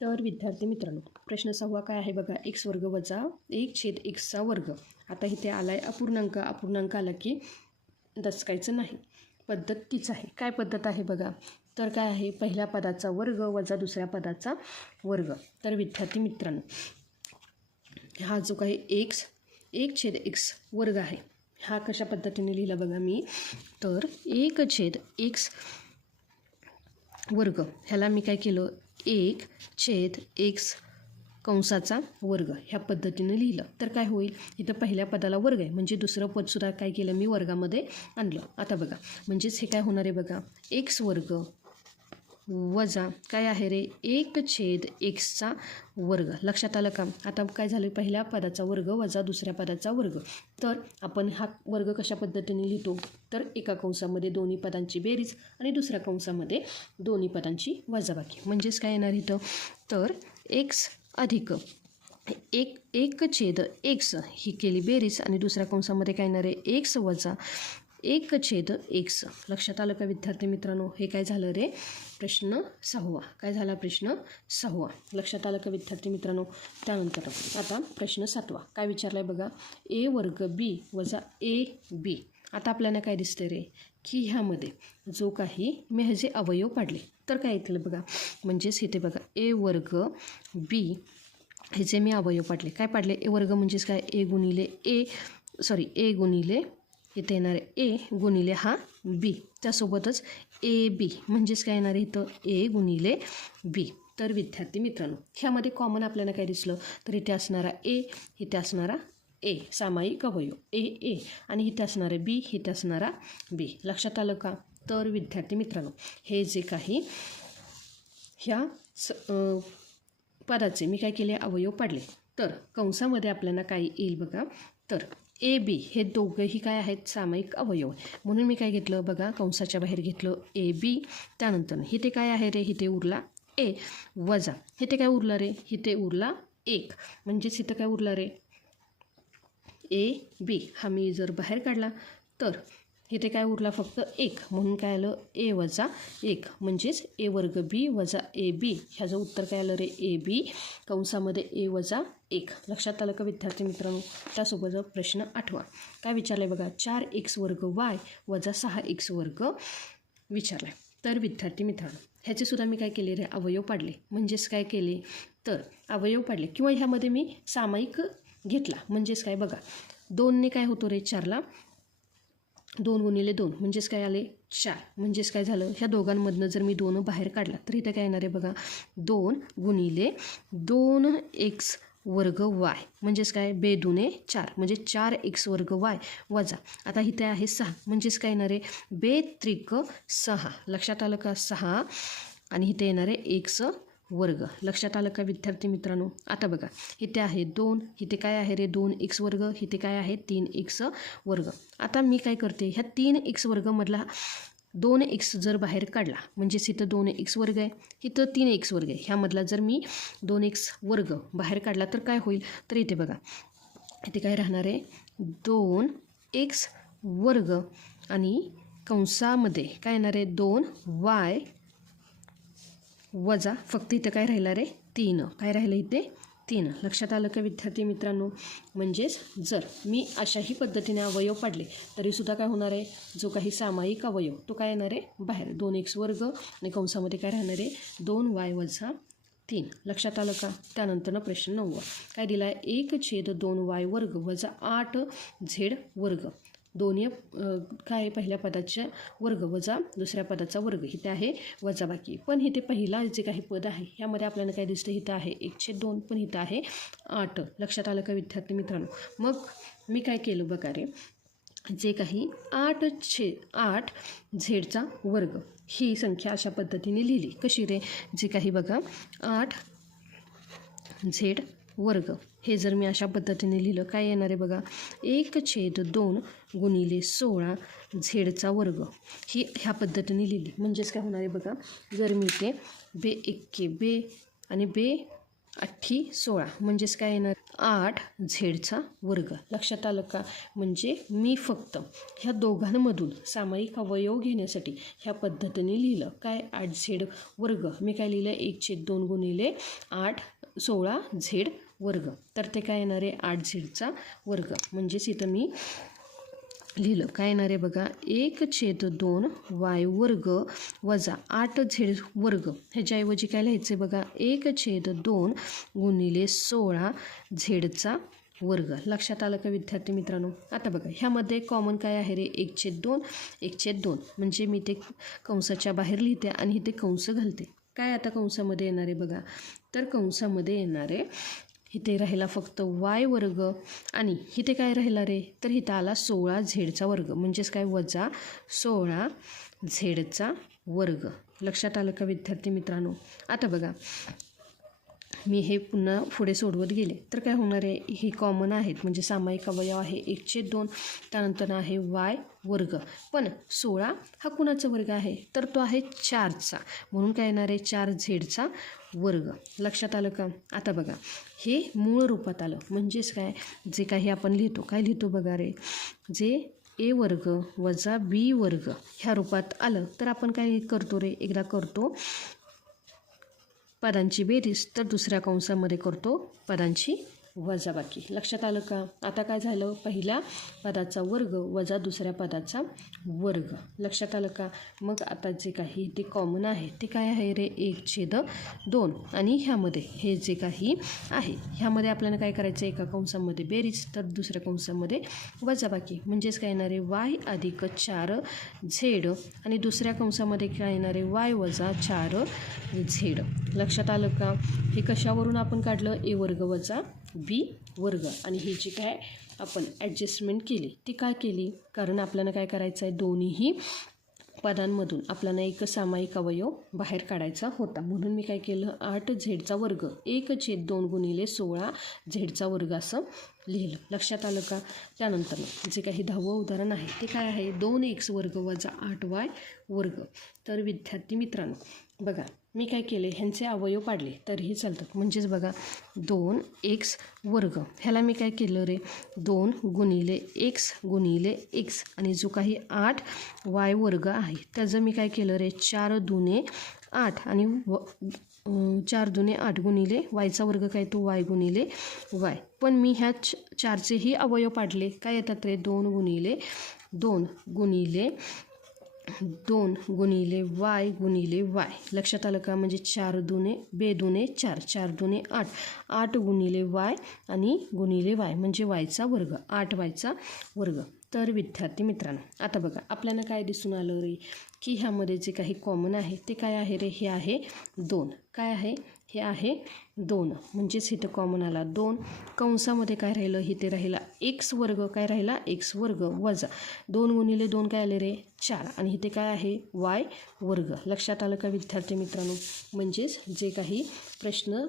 तर विद्यार्थी मित्रांनो, प्रश्न 6 काय आहे बघा, x वर्ग वजा 1/x वर्ग. आता इथे आला आहे अपूर्णांक. अपूर्णांक आला की दचकायचं नाही. पद्धत तीच आहे. काय पद्धत आहे बघा, तर काय आहे, पहिल्या पदाचा वर्ग वजा दुसऱ्या पदाचा वर्ग. तर विद्यार्थी मित्रांनो, हा जो काही 1/x वर्ग आहे, हा कशा पद्धतीने लिहिला बघा मी, तर 1/x वर्ग ह्याला मी काय केलं, 1/x कंसाचा वर्ग ह्या पद्धतीने लिहिलं. तर काय होईल, इथं पहिल्या पदाला वर्ग आहे म्हणजे दुसरं पदसुद्धा काय केलं मी वर्गामध्ये आणलं. आता बघा, म्हणजेच हे काय होणार आहे बघा, x वर्ग वजा काय आहे रे, 1/xचा वर्ग. लक्षात आलं का. आता काय झालं, पहिल्या पदाचा वर्ग वजा दुसऱ्या पदाचा वर्ग. तर आपण हा वर्ग कशा पद्धतीने लिहितो, तर एका कंसामध्ये दोन्ही पदांची बेरीज आणि दुसऱ्या कंसामध्ये दोन्ही पदांची वजाबाकी. म्हणजेच काय येणार इथं, तर x अधिक 1/x ही केली बेरीज आणि दुसऱ्या कंसामध्ये काय येणार आहे, x वजा 1/x. लक्षात आलं का विद्यार्थी मित्रांनो. हे काय झालं रे, प्रश्न 6. काय झाला, प्रश्न 6. लक्षात आलं का विद्यार्थी मित्रांनो. त्यानंतर आता प्रश्न 7 काय विचारलाय बघा, a वर्ग b वजा ab. आता आपल्याला काय दिसतंय रे, की ह्यामध्ये जो काही मी हे जे अवयव पाडले, तर काय येतील बघा, म्हणजेच इथे बघा a वर्ग b हे जे मी अवयव पाडले, काय पाडले, a वर्ग म्हणजेच काय, a गुणिले इथे येणार आहे a गुणिले हा b, त्यासोबतच ए बी म्हणजेच काय येणार आहे इथं, a गुणिले b. तर विद्यार्थी मित्रांनो, ह्यामध्ये कॉमन आपल्याला काय दिसलं, तर इथे असणारा a, इथे असणारा a सामायिक अवयव a आणि इथे असणारा b, इथे असणारा b. लक्षात आलं का. तर विद्यार्थी मित्रांनो, हे जे काही ह्या पदाचे मी काय केले, अवयव पाडले. तर कंसामध्ये आपल्याला काय येईल बघा, तर ए बी हे दोघंही काय आहेत, सामायिक अवयव. म्हणून मी काय घेतलं बघा, कंसाच्या बाहेर घेतलं ए बी. त्यानंतर इथे काय आहे रे, इथे उरला ए वजा इथे काय उरला रे, इथे उरला 1. म्हणजेच इथं काय उरला रे, ए बी हा मी जर बाहेर काढला तर इथे काय उरला, फक्त 1. म्हणून काय आलं, ए वजा 1 म्हणजेच ए वर्ग बी वजा ए बी. ह्याचं उत्तर काय आलं रे, ए बी कंसामध्ये ए वजा 1. लक्षात आलं का विद्यार्थी मित्रांनो. त्यासोबत प्रश्न 8 काय विचारलं आहे बघा, 4x वर्ग y वजा 6x वर्ग विचारला आहे. तर विद्यार्थी मित्रांनो, ह्याचेसुद्धा मी काय केले रे, अवयव पाडले. म्हणजेच काय केले, तर अवयव पाडले किंवा ह्यामध्ये मी सामायिक घेतला. म्हणजेच काय बघा, 2ने काय होतो रे, 4ला 2 गुणिले 2 म्हणजेच काय आले 4. म्हणजेच काय झालं, ह्या दोघांमधनं जर मी 2 बाहेर काढला तर इथं काय येणार आहे बघा, 2 गुणिले 2x वर्ग y म्हणजेच काय, 2 दुणे 4 म्हणजे 4x वर्ग y वजा आता इथे आहे 6 म्हणजेच काय येणार आहे, 2 त्रिक 6. लक्षात आलं का, 6 आणि इथे येणार आहे x वर्ग. लक्षात आलं का विद्यार्थी मित्रांनो. आता बघा, इथे आहे 2, इथे काय आहे रे, 2x वर्ग, इथे काय आहे 3x वर्ग. आता मी काय करते, ह्या 3x वर्गमधला 2x जर बाहेर काढला, म्हणजेच इथं 2x वर्ग आहे, इथं 3x वर्ग आहे, ह्यामधला जर मी 2x वर्ग बाहेर काढला तर काय होईल, तर इथे बघा, इथे काय राहणार आहे, 2x वर्ग आणि कंसामध्ये काय येणार आहे, 2y वजा फक्त इथं काय राहिलं रे, 3. काय राहिलं इथे, 3. लक्षात आलं का विद्यार्थी मित्रांनो. म्हणजेच जर मी अशाही पद्धतीने अवयव पाडले तरीसुद्धा काय होणार आहे, जो काही सामायिक अवयव तो काय येणार आहे बाहेर, 2x वर्ग आणि कंसामध्ये काय राहणार आहे, 2y वजा 3. लक्षात आलं का. त्यानंतर प्रश्न 9 काय दिला आहे, 1/2y वर्ग वजा 8z वर्ग. दोन्ही काय पहिल्या पदाच्या वर्ग वजा दुसऱ्या पदाचा वर्ग, इथे आहे वजाबाकी. पण इथे पहिला जे काही पद आहे ह्यामध्ये आपल्याला काय दिसतं, इथं आहे 1/2 पण इथं आहे 8. लक्षात आलं का विद्यार्थी मित्रांनो. मग मी काय केलं बघा रे, जे काही 8 झेडचा वर्ग ही संख्या अशा पद्धतीने लिहिली. कशी रे, जे काही बघा 8 झेड वर्ग हे जर मी अशा पद्धतीने लिहिलं, काय येणार आहे बघा, 1/2 गुणिले 16 झेडचा वर्ग ही ह्या पद्धतीने लिहिली. म्हणजेच काय होणार आहे बघा, जर मी ते 2 एक्के 2 आणि 2 8 16 म्हणजेच काय येणार 8 झेडचा वर्ग. लक्षात आलं का? म्हणजे मी फक्त ह्या दोघांमधून सामायिक अवयव घेण्यासाठी ह्या पद्धतीने लिहिलं. काय 8 झेड वर्ग. मी काय लिहिलं 1/2 गुणिले 8 16 झेड वर्ग. तर ते काय येणार आहे 8 झेडचा वर्ग. म्हणजेच इथं मी लिहिलं काय येणार आहे बघा 1/2 वाय वर्ग वजा 8 झेड वर्ग. ह्याच्याऐवजी काय लिहायचं आहे बघा 1/2 गुणिले 16 झेडचा वर्ग. लक्षात आलं का विद्यार्थी मित्रांनो? आता बघा ह्यामध्ये कॉमन काय आहे रे 1/2 1/2 म्हणजे मी ते कंसाच्या बाहेर लिहिते आणि इथे कंस घालते. काय आता कंसामध्ये येणार आहे बघा तर कंसामध्ये येणार आहे इथे राहिला फक्त वाय वर्ग आणि इथे काय राहिला रे तर इथं आला 16 झेडचा वर्ग. म्हणजेच काय वजा 16 झेडचा वर्ग. लक्षात आलं का विद्यार्थी मित्रांनो? आता बघा मी हे पुन्हा पुढे सोडवत गेले तर काय होणार आहे हे कॉमन आहेत म्हणजे सामायिक अवयव आहे 1/2 त्यानंतर आहे वाय वर्ग. पण 16 हा कुणाचा वर्ग आहे तर तो आहे 4चा म्हणून काय येणार आहे 4 झेडचा वर्ग. लक्षात आलं का? आता बघा हे मूळ रूपात आलं म्हणजेच काय जे काही आपण लिहितो काय लिहितो बघा रे जे ए वर्ग वजा बी वर्ग ह्या रूपात आलं तर आपण काय करतो रे एकदा करतो पदांची बेरीज तर दुसऱ्या कंसामध्ये करतो पदांची वजाबाकी. लक्षात आलं का? आता काय झालं पहिल्या पदाचा वर्ग वजा दुसऱ्या पदाचा वर्ग. लक्षात आलं का? मग आता जे काही ते कॉमन आहे ते काय आहे रे 1/2 आणि ह्यामध्ये हे जे काही आहे ह्यामध्ये आपल्याला काय करायचं एका कंसामध्ये बेरीज तर दुसऱ्या कंसामध्ये वजाबाकी. म्हणजेच काय येणार आहे वाय अधिक 4 झेड आणि दुसऱ्या कंसामध्ये काय येणार आहे वाय वजा 4 झेड. लक्षात आलं का? हे कशावरून आपण काढलं ए वर्ग वजा बी वर्ग आणि ही जी काय आपण ॲडजस्टमेंट केली ती काय केली कारण आपल्याला काय करायचं आहे दोन्हीही पदांमधून आपल्याला एक सामायिक अवयव बाहेर काढायचा होता. म्हणून मी काय केलं 8 झेडचा वर्ग 1/2 गुणिले 16 झेडचा वर्ग असं लिहिलं. लक्षात आलं का? त्यानंतर जे काही 10वं उदाहरण आहे ते काय आहे 2x वर्ग वजा 8y वर्ग. तर विद्यार्थी मित्रांनो बघा मी काय केले ह्यांचे अवयव पाडले तरीही चालतात. म्हणजेच बघा 2x वर्ग ह्याला मी काय केलं रे 2 गुणिले x गुणिले x आणि जो काही 8y वर्ग आहे त्याचं मी काय केलं रे 4 दुने 8 आणि 4 दुने 8 गुणिले वायचा वर्ग काय तो y गुणिले y. पण मी ह्या 4चेही अवयव पाडले काय येतात रे 2 गुणिले 2 गुणिले 2 गुणिले y गुणिले y. लक्षात आलं का? म्हणजे 4 दुने 4 4 दुने 8 8 गुणिले y आणि गुणिले y म्हणजे yचा वर्ग 8yचा वर्ग. तर विद्यार्थी मित्रांनो आता बघा आपल्याला काय दिसून आलं रे की ह्यामध्ये जे काही कॉमन आहे ते काय आहे रे हे आहे 2. काय आहे हे आहे 2 म्हणजेच इथं कॉमन आला 2. कंसामध्ये काय राहिलं इथे राहिला x वर्ग काय राहिला x वर्ग वजा 2 गुणिले 2 काय आले रे 4 आणि इथे काय आहे y वर्ग. लक्षात आलं का विद्यार्थी मित्रांनो? म्हणजेच जे काही प्रश्न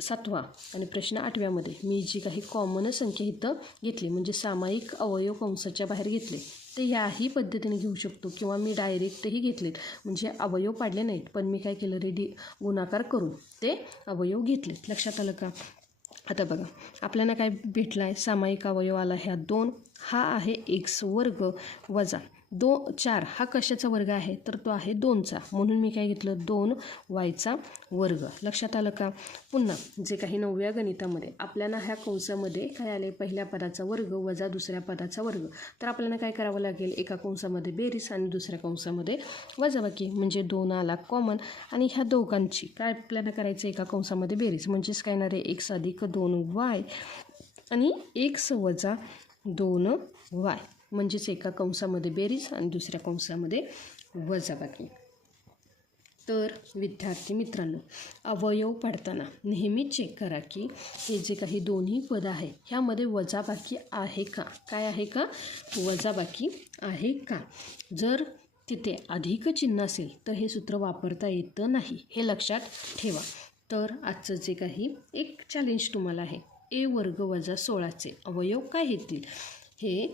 7वा आणि प्रश्न 8व्यामध्ये मी जी काही कॉमन संख्या इथं घेतली म्हणजे सामायिक अवयव कंसाच्या बाहेर घेतले ते ह्याही पद्धतीने घेऊ शकतो किंवा मी डायरेक्टही घेतलेत म्हणजे अवयव पाडले नाहीत पण मी काय केलं रे गुणाकार करून ते अवयव घेतलेत. लक्षात आलं का? आता बघा आपल्याला काय भेटलं आहे सामायिक अवयव आला ह्या 2 हा आहे x वर्ग वजा 4 हा कशाचा वर्ग आहे तर तो आहे 2चा म्हणून मी काय घेतलं 2y वर्ग. लक्षात आलं का? पुन्हा जे काही 9व्या गणितामध्ये आपल्याला ह्या कंसामध्ये काय आले पहिल्या पदाचा वर्ग वजा दुसऱ्या पदाचा वर्ग तर आपल्याला काय करावं लागेल एका कंसामध्ये बेरीज आणि दुसऱ्या कंसामध्ये वजाबाकी. म्हणजे 2 आला कॉमन आणि ह्या दोघांची काय आपल्याला करायचं एका कंसामध्ये बेरीज म्हणजेच काय येणार आहे x अधिक 2y आणि x वजा 2y म्हणजेच एका कंसामध्ये बेरीज आणि दुसऱ्या कंसामध्ये वजाबाकी. तर विद्यार्थी मित्रांनो अवयव पाडताना नेहमी चेक करा की हे जे काही दोन्ही पद आहे ह्यामध्ये वजाबाकी आहे का? काय आहे का? वजाबाकी आहे का? जर तिथे अधिक चिन्ह असेल तर हे सूत्र वापरता येतं नाही हे लक्षात ठेवा. तर आजचं जे काही एक चॅलेंज तुम्हाला आहे ए वर्ग वजा 16चे अवयव काय येतील हे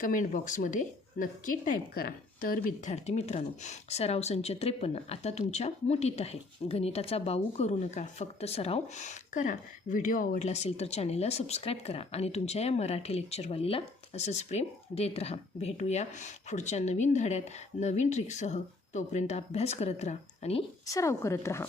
कमेंट बॉक्समध्ये नक्की टाईप करा. तर विद्यार्थी मित्रांनो, सराव संच 53 आता तुमच्या मुठीत आहे. गणिताचा बाऊ करू नका, फक्त सराव करा. व्हिडिओ आवडला असेल तर चॅनेलला सबस्क्राईब करा आणि तुमच्या या मराठी लेक्चरवालीला असंच प्रेम देत राहा. भेटूया पुढच्या नवीन धड्यात नवीन ट्रिकसह. तोपर्यंत अभ्यास करत राहा आणि सराव करत राहा.